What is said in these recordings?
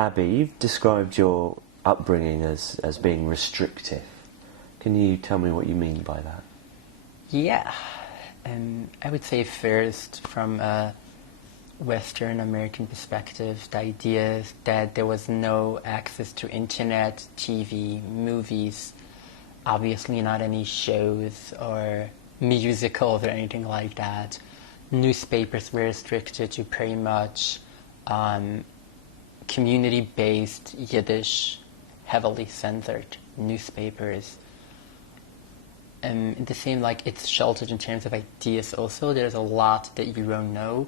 Abby, you've described your upbringing as being restrictive. Can you tell me what you mean by that? Yeah, I would say first from a Western American perspective, the idea is that there was no access to internet, TV, movies, obviously not any shows or musicals or anything like that. Newspapers were restricted to pretty much community-based Yiddish, heavily censored newspapers. The same, like, it's sheltered in terms of ideas also. There's a lot that you don't know.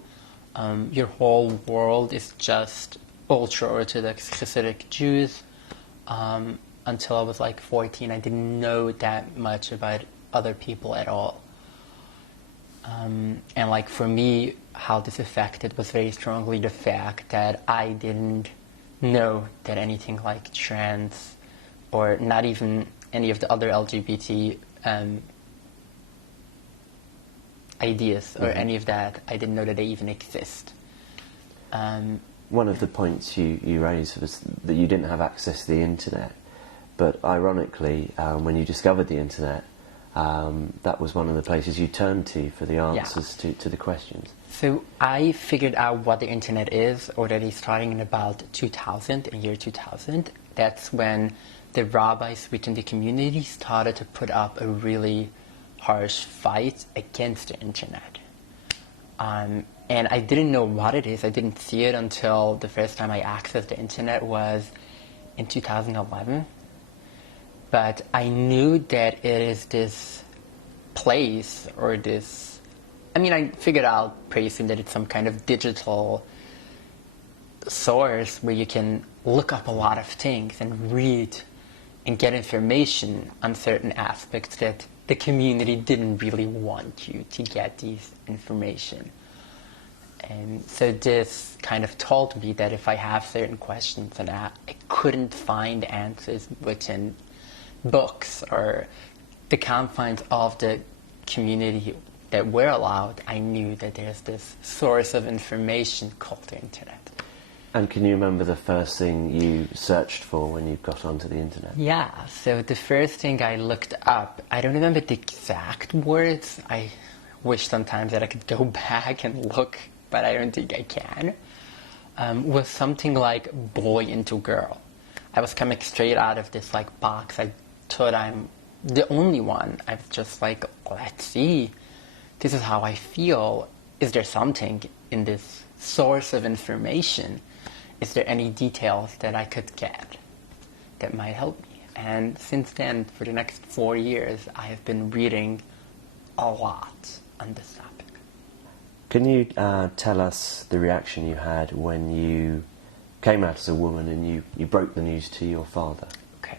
Your whole world is just ultra-Orthodox Hasidic Jews. Until I was like 14, I didn't know that much about other people at all. And like for me, how this affected was very strongly the fact that I didn't know that anything like trans or not even any of the other LGBT ideas or any of that, I didn't know that they even exist. One of the points you raised was that you didn't have access to the internet, but ironically, when you discovered the internet, that was one of the places you turned to for the answers to the questions. So I figured out what the internet is already starting in about 2000, in year 2000. That's when the rabbis within the community started to put up a really harsh fight against the internet. And I didn't know what it is. I didn't see it until the first time I accessed the internet was in 2011. But I knew that it is this place or this, I mean, I figured out pretty soon that it's some kind of digital source where you can look up a lot of things and read and get information on certain aspects that the community didn't really want you to get these information. And so this kind of told me that if I have certain questions and I couldn't find answers within books or the confines of the community that we're allowed, I knew that there's this source of information called the internet. And can you remember the first thing you searched for when you got onto the internet? Yeah, so the first thing I looked up, I don't remember the exact words. I wish sometimes that I could go back and look, but I don't think I can. Was something like boy into girl. I was coming straight out of this like box. I thought I'm the only one. I was just like, let's see. This is how I feel. Is there something in this source of information? Is there any details that I could get that might help me? And since then, for the next 4 years, I have been reading a lot on this topic. Can you tell us the reaction you had when you came out as a woman and you broke the news to your father? Okay,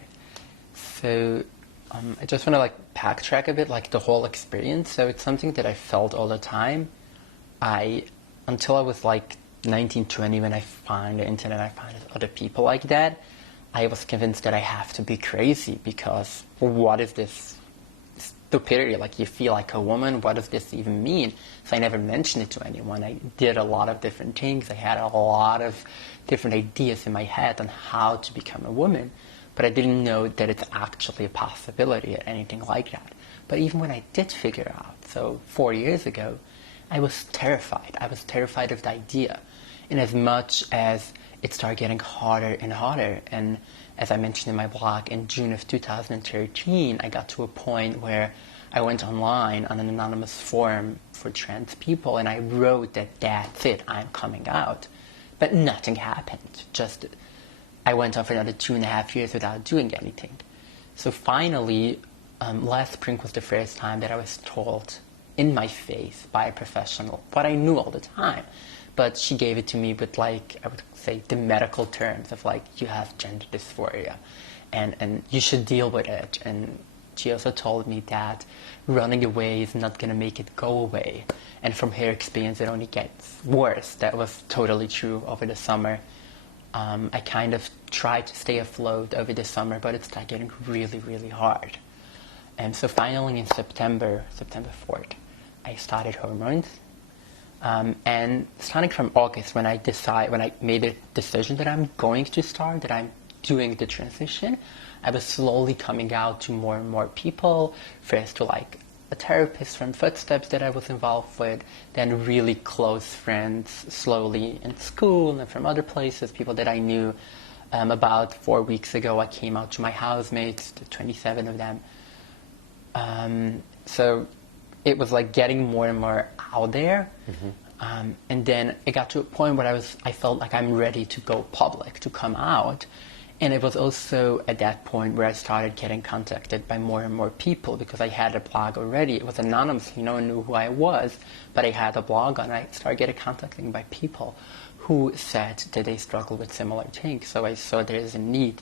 so I just want to like backtrack a bit, like the whole experience. So it's something that I felt all the time. Until I was like 19, 20, when I find the internet, I find other people like that, I was convinced that I have to be crazy because what is this stupidity? Like, you feel like a woman, what does this even mean? So I never mentioned it to anyone. I did a lot of different things. I had a lot of different ideas in my head on how to become a woman, but I didn't know that it's actually a possibility or anything like that. But even when I did figure out, so 4 years ago, I was terrified. I was terrified of the idea. In as much as it started getting harder and harder. And as I mentioned in my blog, in June of 2013, I got to a point where I went online on an anonymous forum for trans people, and I wrote that that's it, I'm coming out. But nothing happened. Just, I went on for another 2.5 years without doing anything. So finally, last spring was the first time that I was told in my face by a professional what I knew all the time. But she gave it to me with, like, I would say, the medical terms of, like, you have gender dysphoria and you should deal with it. And she also told me that running away is not going to make it go away. And from her experience, it only gets worse. That was totally true over the summer. I kind of tried to stay afloat over the summer, but it started getting really, really hard. And so finally in September 4th, I started hormones. And starting from August, when I made a decision that I'm going to start, that I'm doing the transition, I was slowly coming out to more and more people, first to like a therapist from Footsteps that I was involved with, then really close friends slowly in school and from other places, people that I knew. About 4 weeks ago, I came out to my housemates, the 27 of them. So it was like getting more and more out there. And then it got to a point where I felt like I'm ready to go public, to come out. And it was also at that point where I started getting contacted by more and more people, because I had a blog already. It was anonymous, no one knew who I was, but I had a blog, and I started getting contacted by people who said that they struggle with similar things. So I saw there is a need.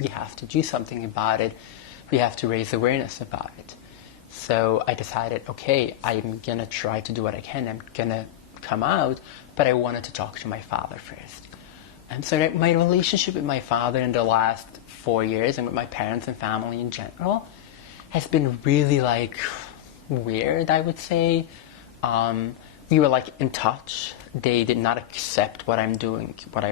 We have to do something about it. We have to raise awareness about it. So I decided, okay, I'm going to try to do what I can. I'm going to come out, but I wanted to talk to my father first. And so that my relationship with my father in the last 4 years, and with my parents and family in general, has been really like weird, I would say. We were like in touch. They did not accept what I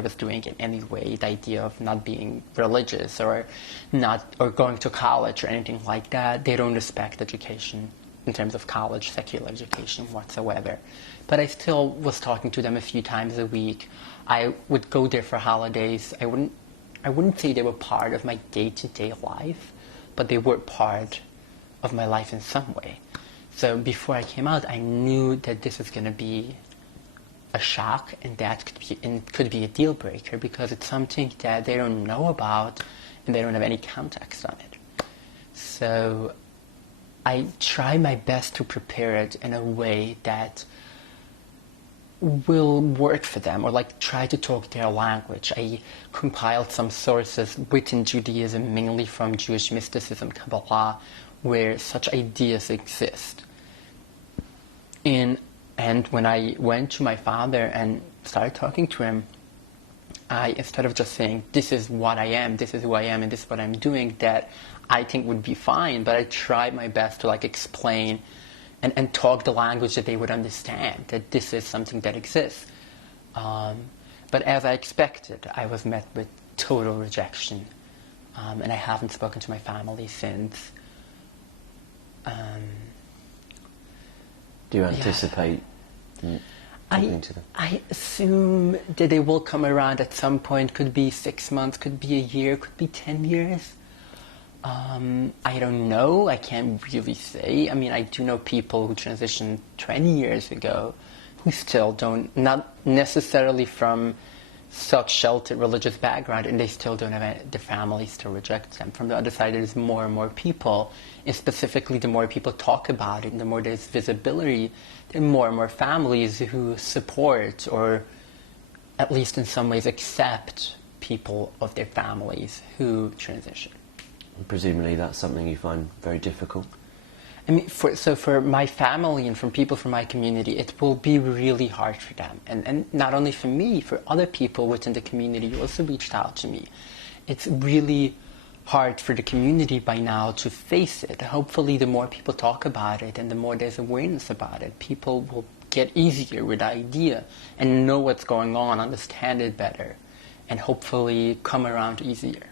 was doing in any way. The idea of not being religious or going to college or anything like that. They don't respect education in terms of college, secular education whatsoever. But I still was talking to them a few times a week. I would go there for holidays. I wouldn't say they were part of my day-to-day life, but they were part of my life in some way. So before I came out, I knew that this was going to be a shock, and that could be a deal breaker, because it's something that they don't know about and they don't have any context on it. So I try my best to prepare it in a way that will work for them, or like try to talk their language. I compiled some sources within Judaism, mainly from Jewish mysticism, Kabbalah, where such ideas exist. And when I went to my father and started talking to him, instead of just saying, this is what I am, this is who I am, and this is what I'm doing, that I think would be fine, but I tried my best to like explain and talk the language that they would understand, that this is something that exists. But as I expected, I was met with total rejection. And I haven't spoken to my family since. Do you anticipate talking to them? I assume that they will come around at some point. Could be 6 months, could be a year, could be 10 years. I don't know. I can't really say. I mean, I do know people who transitioned 20 years ago who still don't, not necessarily from such sheltered religious background, and they still don't have the families to reject them. From the other side, there's more and more people, and specifically the more people talk about it, and the more there's visibility, there are more and more families who support, or at least in some ways accept, people of their families who transition. Presumably that's something you find very difficult. I mean, for my family and from people from my community, it will be really hard for them. And not only for me, for other people within the community who also reached out to me. It's really hard for the community by now to face it. Hopefully the more people talk about it and the more there's awareness about it, people will get easier with the idea and know what's going on, understand it better, and hopefully come around easier.